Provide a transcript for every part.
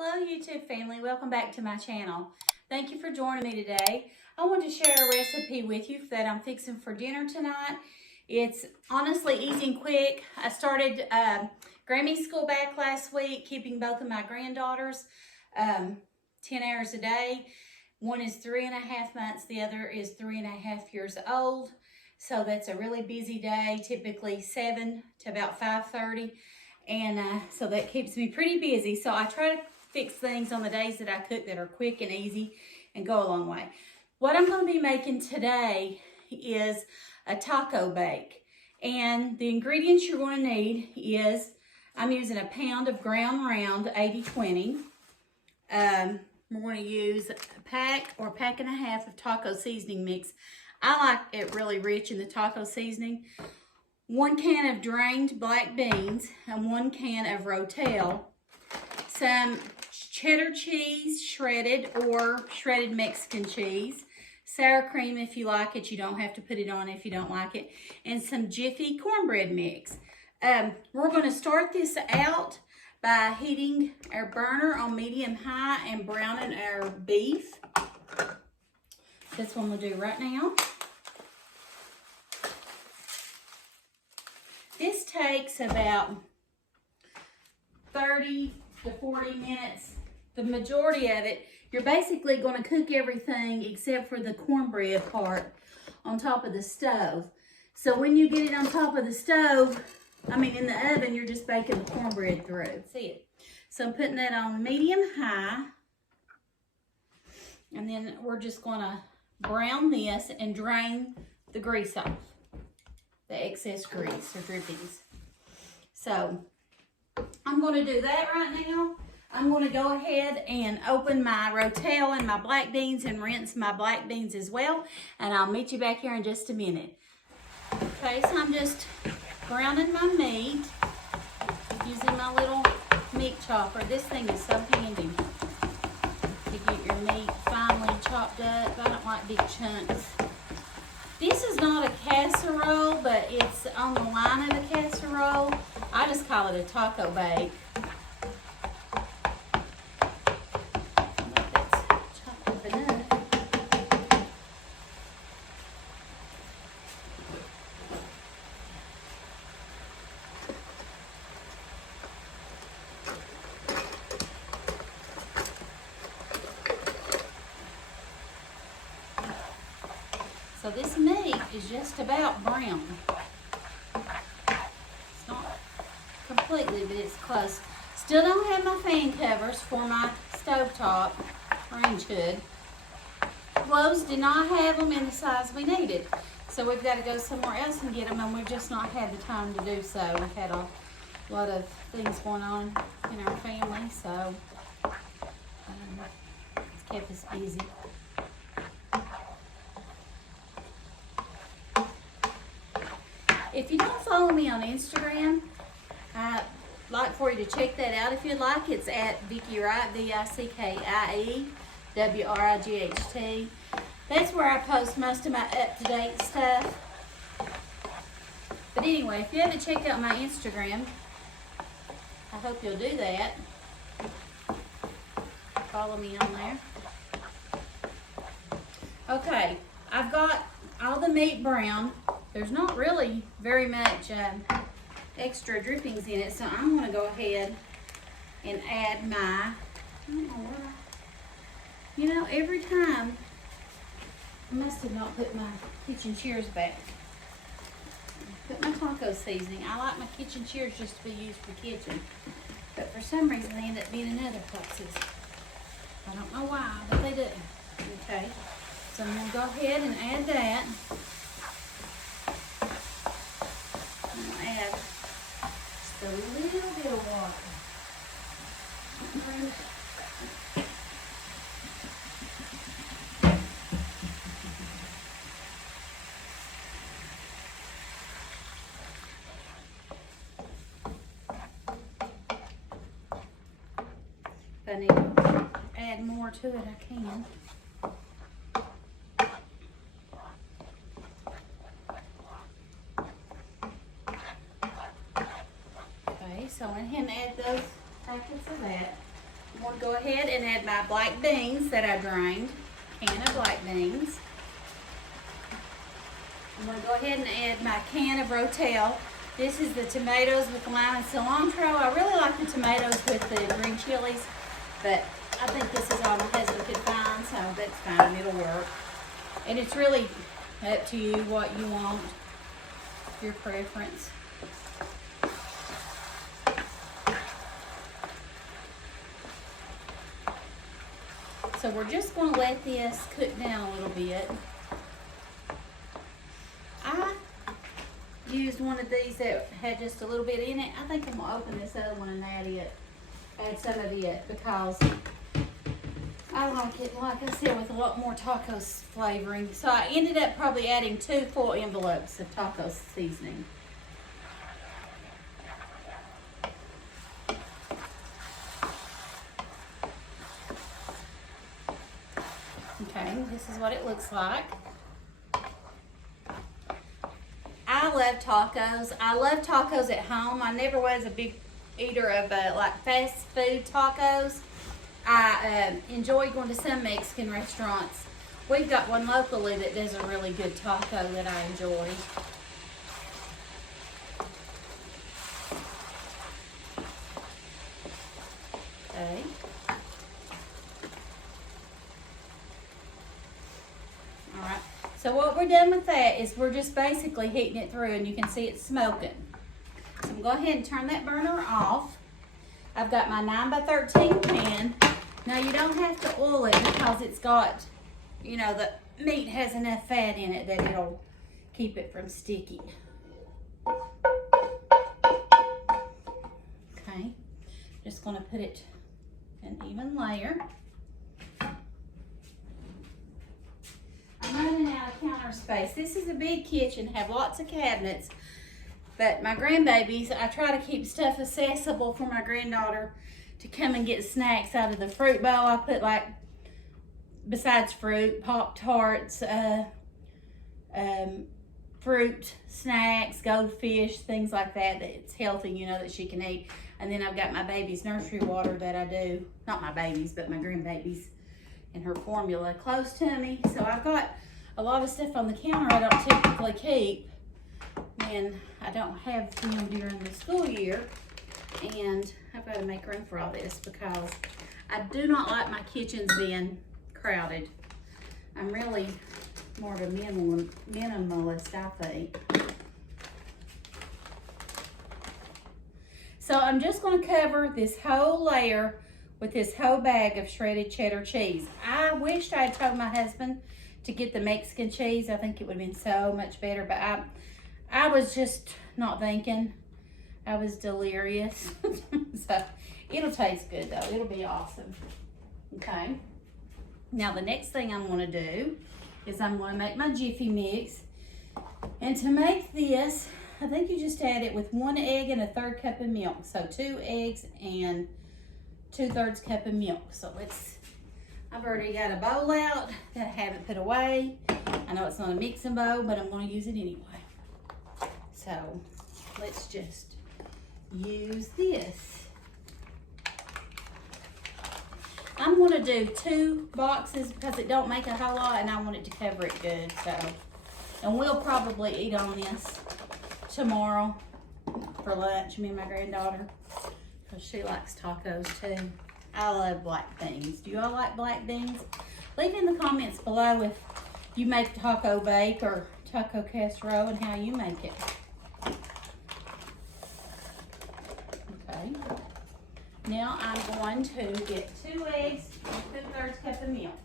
Hello YouTube family, welcome back to my channel. Thank you for joining me today. I want to share a recipe with you that I'm fixing for dinner tonight. It's honestly easy and quick. I started Grammy school back last week, keeping both of my granddaughters 10 hours a day. One is 3.5 months, the other is 3.5 years old. So that's a really busy day, typically 7 to about 5:30. And so that keeps me pretty busy. So I try to fix things on the days that I cook that are quick and easy and go a long way. What I'm going to be making today is a taco bake. And the ingredients you're going to need is, I'm using a pound of ground round 80/20. We're going to use a pack or a pack and a half of taco seasoning mix. I like it really rich in the taco seasoning. 1 can of drained black beans and 1 can of ROTEL. Some cheddar cheese, shredded or shredded Mexican cheese. Sour cream if you like it. You don't have to put it on if you don't like it. And some JIFFY cornbread mix. We're going to start this out by heating our burner on medium-high and browning our beef. That's what we'll do right now. This takes about 30 to 40 minutes. The majority of it, you're basically going to cook everything except for the cornbread part on top of the stove. So when you get it on top of the stove, in the oven, you're just baking the cornbread through. See it? So I'm putting that on medium-high. And then we're just going to brown this and drain the grease off. The excess grease or drippings. So I'm going to do that right now. I'm going to go ahead and open my ROTEL and my black beans and rinse my black beans as well. And I'll meet you back here in just a minute. Okay, so I'm just browning my meat using my little meat chopper. This thing is so handy to get your meat finely chopped up. I don't like big chunks. This is not a casserole, but it's on the line of a casserole. I just call it a taco bake. That's chopped up enough. So this meat is just about brown. It's not completely, but it's close. Still don't have my fan covers for my stovetop range hood. Lowe's did not have them in the size we needed. So we've got to go somewhere else and get them, and we've just not had the time to do so. We've had a lot of things going on in our family, so it's kept us busy. If you don't follow me on Instagram, I'd like for you to check that out if you'd like. It's at Vickie Wright, VICKIE WRIGHT. That's where I post most of my up-to-date stuff. But anyway, if you haven't checked out my Instagram, I hope you'll do that. Follow me on there. Okay, I've got all the meat brown. There's not really very much extra drippings in it, so I'm going to go ahead and add my, I don't know where, every time, I must have not put my kitchen shears back. Put my taco seasoning. I like my kitchen shears just to be used for kitchen, but for some reason they end up being in other places. I don't know why, but they do. Okay, so I'm going to go ahead and add that. Add just a little bit of water. If I need to add more to it, I can. So I went ahead and add those packets of that. I'm going to go ahead and add my black beans that I drained. Can of black beans. I'm going to go ahead and add my can of ROTEL. This is the tomatoes with lime and cilantro. I really like the tomatoes with the green chilies, but I think this is all my husband could find, so that's fine. It'll work. And it's really up to you what you want, your preference. So we're just going to let this cook down a little bit. I used one of these that had just a little bit in it. I think I'm going to open this other one and add some of it because I like it, like I said, with a lot more tacos flavoring. So I ended up probably adding 2 full envelopes of taco seasoning. Okay, this is what it looks like. I love tacos. I love tacos at home. I never was a big eater of like fast food tacos. I enjoy going to some Mexican restaurants. We've got one locally that does a really good taco that I enjoy. Okay. Alright, so what we're done with that is we're just basically heating it through, and you can see it's smoking. So I'm going to go ahead and turn that burner off. I've got my 9x13 pan. Now you don't have to oil it because it's got, you know, the meat has enough fat in it that it'll keep it from sticking. Okay, just going to put it an even layer. I'm running out of counter space. This is a big kitchen, have lots of cabinets, but my grandbabies, I try to keep stuff accessible for my granddaughter to come and get snacks out of the fruit bowl. I put, like, besides fruit, Pop-Tarts, fruit snacks, goldfish, things like that that's healthy, you know, that she can eat. And then I've got my baby's nursery water that I do, not my baby's, but my grandbaby's, and her formula close to me. So I've got a lot of stuff on the counter I don't typically keep when I don't have them during the school year. And I've got to make room for all this because I do not like my kitchens being crowded. I'm really more of a minimalist, I think. So I'm just going to cover this whole layer with this whole bag of shredded cheddar cheese. I wished I had told my husband to get the Mexican cheese. I think it would have been so much better, but I was just not thinking. I was delirious. So it'll taste good though. It'll be awesome. Okay. Now the next thing I'm going to do is I'm going to make my Jiffy mix. And to make this, I think you just add it with 1 egg and 1/3 cup of milk. So 2 eggs and 2/3 cup of milk. So I've already got a bowl out that I haven't put away. I know it's not a mixing bowl, but I'm going to use it anyway. So let's just use this. I'm going to do 2 boxes because it don't make a whole lot and I want it to cover it good. So, and we'll probably eat on this tomorrow for lunch, me and my granddaughter, because she likes tacos too. I love black beans. Do you all like black beans? Leave in the comments below if you make taco bake or taco casserole and how you make it. Okay. Now I'm going to get 2 eggs and 2/3 cup of milk.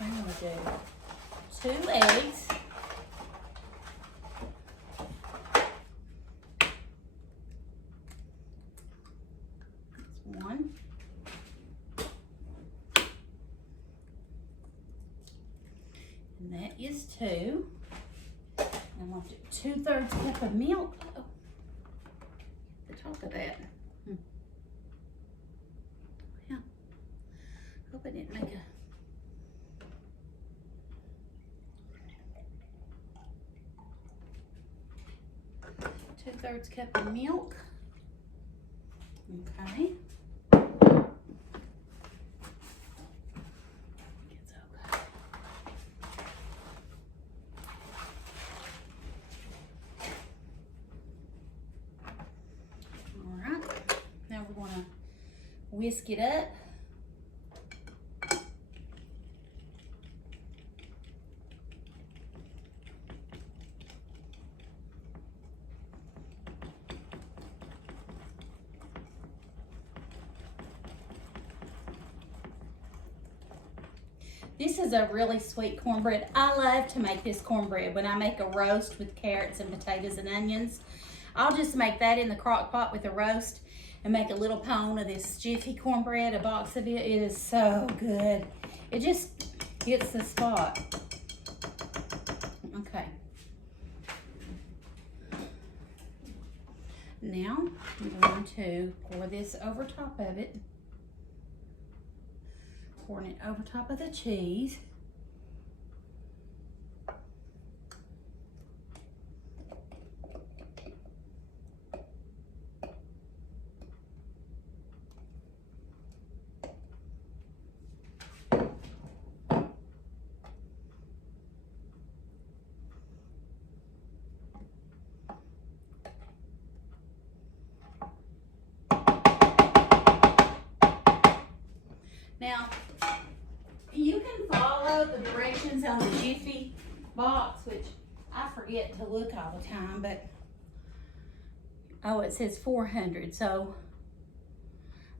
I'm going to do 2 eggs. That's 1. And that is 2. And I'm going to do 2/3 cup of milk. Oh, the top of that. Yeah. Hope I didn't make a 2/3 cup of milk. Okay. It's okay. All right. Now we're going to whisk it up. This is a really sweet cornbread. I love to make this cornbread when I make a roast with carrots and potatoes and onions. I'll just make that in the crock pot with a roast and make a little pound of this Jiffy cornbread, a box of it. It is so good. It just hits the spot. Okay. Now I'm going to pour this over top of it. Pouring it over top of the cheese. Now, you can follow the directions on the Jiffy box, which I forget to look all the time, but oh, it says 400, so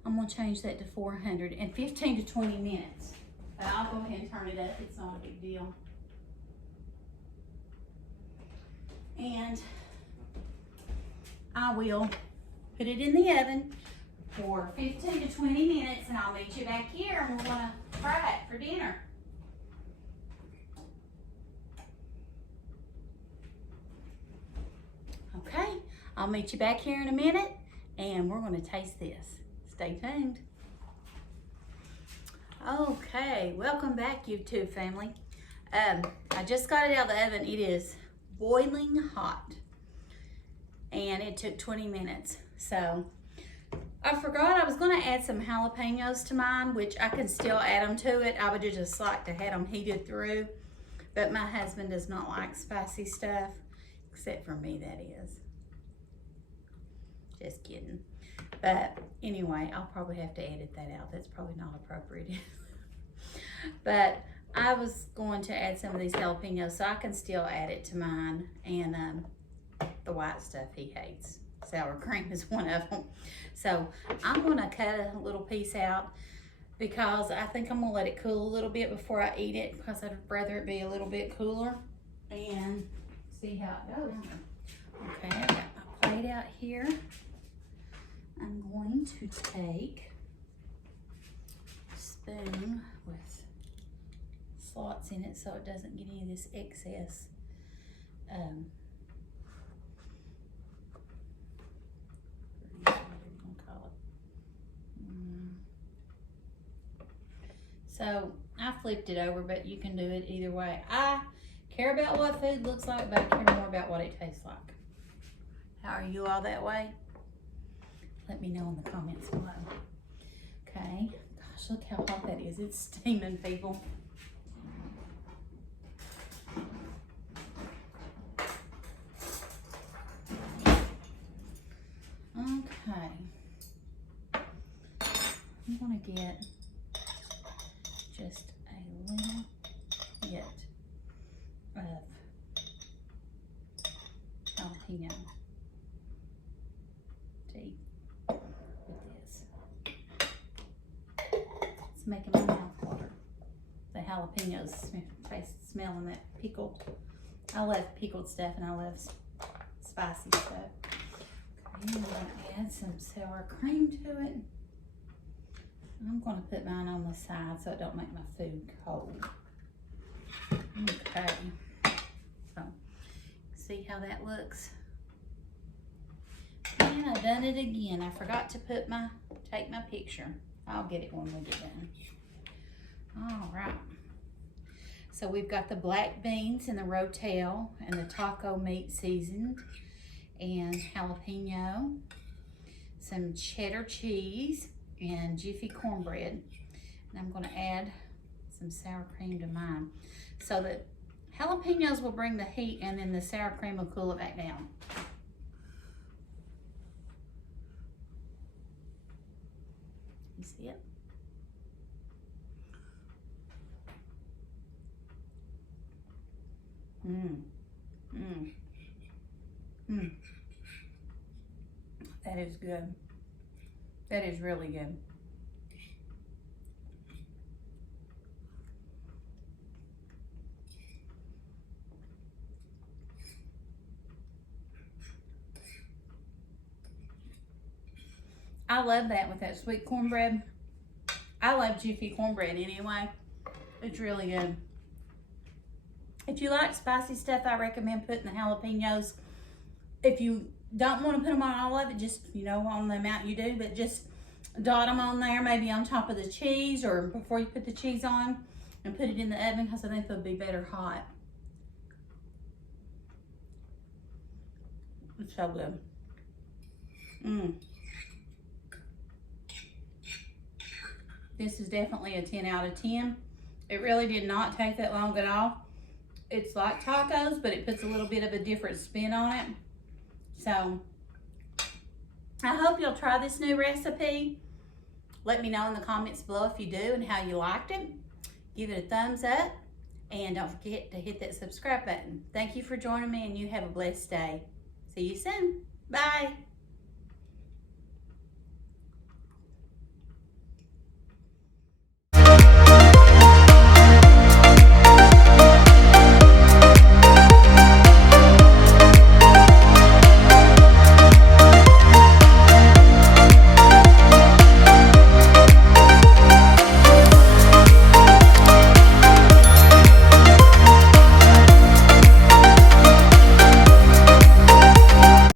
I'm gonna change that to 400 in 15 to 20 minutes. But I'll go ahead and turn it up, it's not a big deal. And I will put it in the oven for 15 to 20 minutes, and I'll meet you back here, and we're gonna fry it for dinner. Okay, I'll meet you back here in a minute, and we're gonna taste this. Stay tuned. Okay, welcome back, YouTube family. I just got it out of the oven. It is boiling hot, and it took 20 minutes. So I forgot I was going to add some jalapenos to mine, which I can still add them to it. I would just like to have them heated through, but my husband does not like spicy stuff, except for me, that is. Just kidding. But anyway, I'll probably have to edit that out. That's probably not appropriate. But I was going to add some of these jalapenos, so I can still add it to mine. And the white stuff he hates. Sour cream is one of them. So I'm going to cut a little piece out because I think I'm going to let it cool a little bit before I eat it, because I'd rather it be a little bit cooler and see how it goes. Okay, I got my plate out here. I'm going to take a spoon with slots in it so it doesn't get any of this excess So I flipped it over, but you can do it either way. I care about what food looks like, but I care more about what it tastes like. How are you all that way? Let me know in the comments below. Okay, gosh, look how hot that is. It's steaming, people. Okay, I'm gonna get just a little bit of jalapeno to eat with this. It's making my mouth water. The jalapenos smelling that pickled. I love pickled stuff, and I love spicy stuff. Okay, I'm gonna add some sour cream to it. I'm going to put mine on the side so it don't make my food cold. Okay. So, see how that looks? And I've done it again. I forgot to take my picture. I'll get it when we get done. All right. So we've got the black beans and the ROTEL and the taco meat seasoned. and jalapeno, some cheddar cheese, and Jiffy cornbread. And I'm gonna add some sour cream to mine. So the jalapenos will bring the heat and then the sour cream will cool it back down. You see it? That is good. That is really good. I love that with that sweet cornbread. I love Jiffy cornbread anyway. It's really good. If you like spicy stuff, I recommend putting the jalapenos. If you don't want to put them on all of it, just, you know, on the amount you do, but just dot them on there, maybe on top of the cheese or before you put the cheese on, and put it in the oven because I think they'll be better hot. It's so good. This is definitely a 10 out of 10. It really did not take that long at all. It's like tacos, but it puts a little bit of a different spin on it. So I hope you'll try this new recipe. Let me know in the comments below if you do and how you liked it. Give it a thumbs up and don't forget to hit that subscribe button. Thank you for joining me and you have a blessed day. See you soon. Bye.